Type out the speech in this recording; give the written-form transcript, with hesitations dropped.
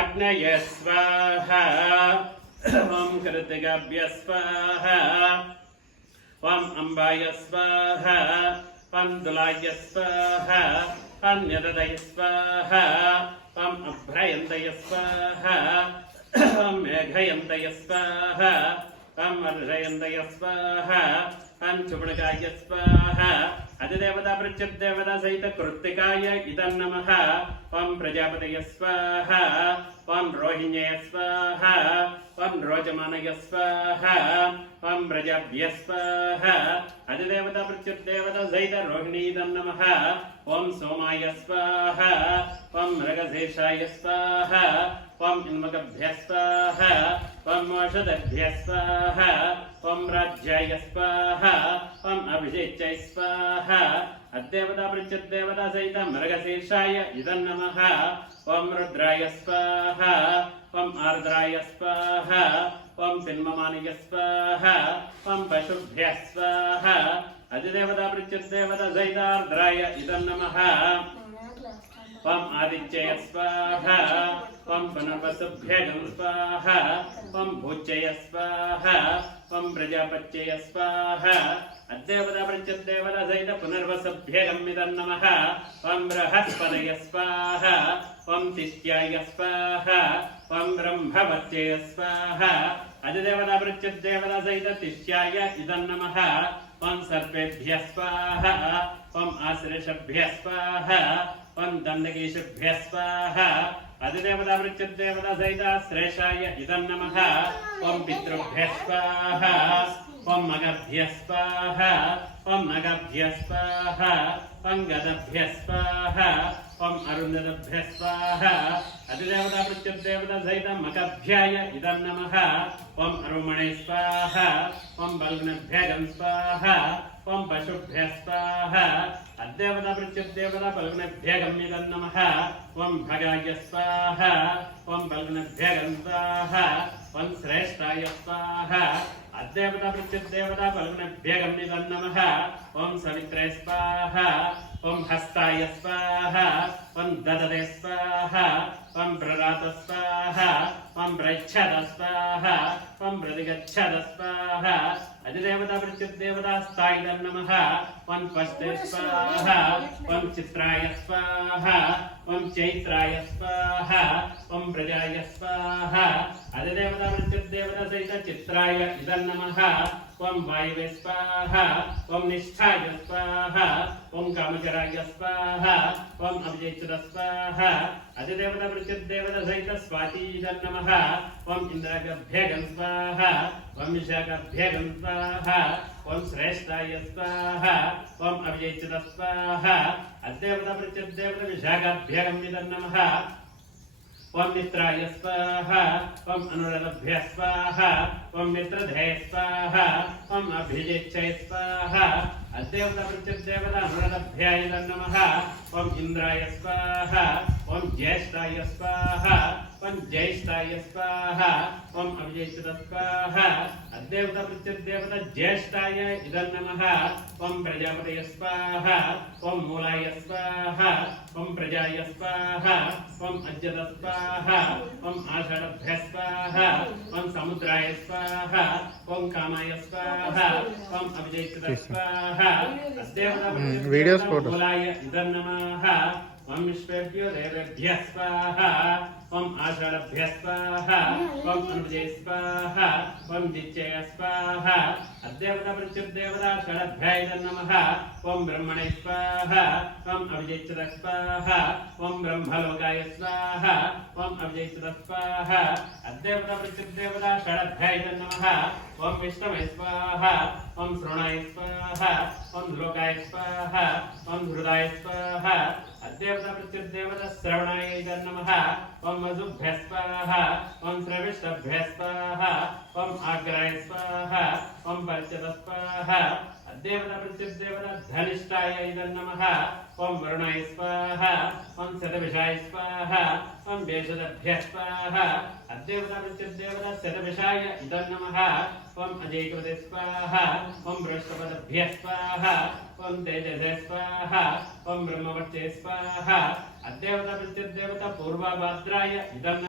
अग्नये स्वाहा ॐ कृतिकाभ्य स्वाहा ॐ अम्बाय स्वाहा ॐ तुलाय स्वाहा ॐ निरदय स्वाहा ॐ अभ्रयन्तय स्वाहा ॐ मेघयन्तय स्वाहा ॐ वर्षयन्तय स्वाहा ॐ चुमणकाय स्वाहा अधिदेवता प्रत्यदेवता सहित कृत्तिकाय इदं नमः ॐ प्रजापतये स्वाहा ॐ रोहिण्ये स्वाहा ॐ रोचमानय स्वाहा ॐ प्रजाभ्य स्वाहा अधिदेवता प्रत्यदेवता सहित रोहिणी इदं नमः ॐ सोमाय स्वाहा ॐ मृगशेषाय स्वाहा ॐ इन्मकभ्य स्वाहा ॐ औषधभ्य स्वाहा ॐ राज्याय स्वाहा ॐ अभिषेच्यै स्वाहा अद्देवता प्रत्यदेवता सहित मृगशीर्षाय इदं नमः ॐ रुद्राय स्वाहा ॐ आर्द्राय स्वाहा ॐ पिन्ममानय स्वाहा ॐ पशुभ्यः स्वाहा अधिदेवता प्रत्यदेवता सहित आर्द्राय इदं नमः ॐ आदित्यय स्वाहा ॐ पुनर्वसुभ्यगं स्वाहा ॐ भूच्यय स्वाहा ॐ प्रजापत्यय स्वाहा अद्देवता प्रत्यदेवता सहित पुनर्वसुभ्यगं इदं नमः ॐ बृहस्पतय स्वाहा ॐ तिष्ठ्याय स्वाहा ॐ ब्रह्मवत्यय स्वाहा अधिदेवता प्रत्यदेवता सहित तिष्ठ्याय इदं नमः ॐ सर्पेभ्यः स्वाहा ॐ आश्लेषभ्यः स्वाहा ॐ दण्डकेशभ्यः स्वाहा अधिदेवता प्रत्यदेवता सहित श्रेषाय इदं नमः ॐ पितृभ्यः स्वाहा ॐ मगभ्यः स्वाहा ॐ नगभ्यः स्वाहा ॐ गदभ्यः स्वाहा ॐ अरुन्धतभ्यः स्वाहा अधिदेवता प्रत्यदेवता सहित मगभ्याय इदं नमः ॐ अरुमणे स्वाहा ॐ बल्गुनेभ्यगं स्वाहा ॐ पशुभ्यः स्वाहा अद्देवता प्रत्यदेवता बल्गुनेभ्यगं इदं नमः ॐ भगाय स्वाहा ॐ बल्गुनेभ्यगं स्वाहा ॐ श्रेष्ठाय स्वाहा अद्देवता प्रत्यदेवता बल्गुनेभ्यगं इदं नमः ॐ सवित्रे स्वाहा ॐ हस्ताय स्वाहा ॐ ददते स्वाहा ॐ प्ररात स्वाहा ॐ प्रच्छद स्वाहा ॐ प्रतिगच्छद स्वाहा अधिदेवता प्रत्यदेवता हस्ताय इदं नमः ॐ पश्ते स्वाहा ॐ चित्राय स्वाहा ॐ चैत्राय स्वाहा ॐ प्रजाय स्वाहा अधिदेवता प्रत्यदेवता सहित चित्राय इदं नमः ॐ वायवे स्वाहा ॐ निष्ठाय स्वाहा ॐ कामचराय स्वाहा ॐ अभिजयचर स्वाहा अधिदेवता प्रत्यदेवता सहित स्वाति इदं नमः ॐ इन्द्रागभ्यगं स्वाहा ॐ विशाखाभ्यगं स्वाहा ॐ श्रेष्ठाय स्वाहा ॐ अभिजयचर स्वाहा अद्देवता प्रत्यदेवता विशाखाभ्यगं इदं नमः ॐ मित्राय स्वाहा ॐ अनुराधभ्यः स्वाहा ॐ मित्रधे स्वाहा ॐ अभिजिच्छय स्वाहा अद्देवता प्रत्यदेवता अनुराधभ्याय इदं नमः ॐ इन्द्राय स्वाहा ॐ ज्येष्ठाय स्वाहा ॐ ज्येष्ठाय स्वाहा ॐ अभिजिच्छद स्वाहा अद्देवता प्रत्यदेवता ज्येष्ठाय इदं नमः ॐ प्रजापतये स्वाहा ॐ मूलाय स्वाहा ॐ प्रजाय स्वाहा ॐ अज्जद स्वाहा ॐ आषाढभ्यः स्वाहा ॐ समुद्राय स्वाहा ॐ कामाय स्वाहा ॐ अभिजयचद स्वाहा अद्देवता प्रत्यदेवता मूलाय इदं नमः ॐ विश्वेभ्यो देवेभ्यः स्वाहा ॐ आषाढभ्यः स्वाहा ॐ अनुजय स्वाहा ॐ दिच्चय स्वाहा अद्देवता प्रत्यदेवता षडभ्याय इदं नमः ॐ ब्रह्मणे स्वाहा ॐ अभिजयचद स्वाहा ॐ ब्रह्मलोकाय स्वाहा ॐ अभिजयचद स्वाहा अद्देवता प्रत्यदेवता षडभ्याय इदं नमः ॐ विष्णवे स्वाहा ॐ श्रोणाय स्वाहा ॐ लोकाय स्वाहा ॐ हृदाय स्वाहा अद्देवता प्रत्यदेवता श्रवणाय इदं नमः ॐ वसुभ्यः स्वाहा ॐ श्रविष्ठभ्यः स्वाहा ॐ आग्राय स्वाहा ॐ परिचद स्वाहा अद्देवता प्रत्यदेवता धनिष्ठाय इदं नमः ॐ वरुणाय स्वाहा ॐ शतभिषाय स्वाहा ॐ वेषदभ्यः स्वाहा अद्देवता प्रत्यदेवता शतभिषाय इदं नमः ॐ अजयकृते स्वाहा ॐ बृहस्पतिभ्यः स्वाहा ॐ तेजसे स्वाहा ॐ ब्रह्मवर्चे स्वाहा अद्देवता प्रत्यदेवता पूर्वभाद्राय इदं